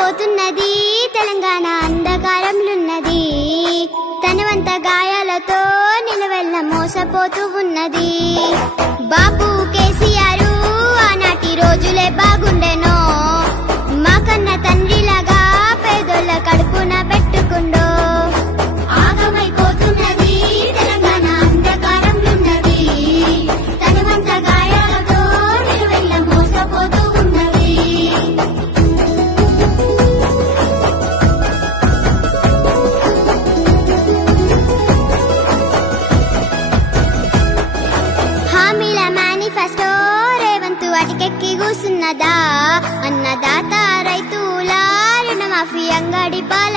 పోతున్నది తెలంగాణ అంధకారంలున్నది, తనవంత గాయాలతో నిలవెల్ల మోసపోతూ ఉన్నది. బాబు కేసీఆర్ ఆనాటి రోజులే బాగుండెనో, మా కన్న తండ్రిలాగా పేదోళ్ళ కడుపున పెట్టుకుండో. ఆగమైపోతున్నది తెలంగాణ అంధకారంలున్నది, తనవంత గాయాలతో నిలవెల్ల మోసపోతూ ఉన్నది. హామీల మేనిఫెస్టో రేవంతు అటికెక్కి కూసున్నదా, అన్నదాత రైతుల రుణమాఫీ అంగడి పాల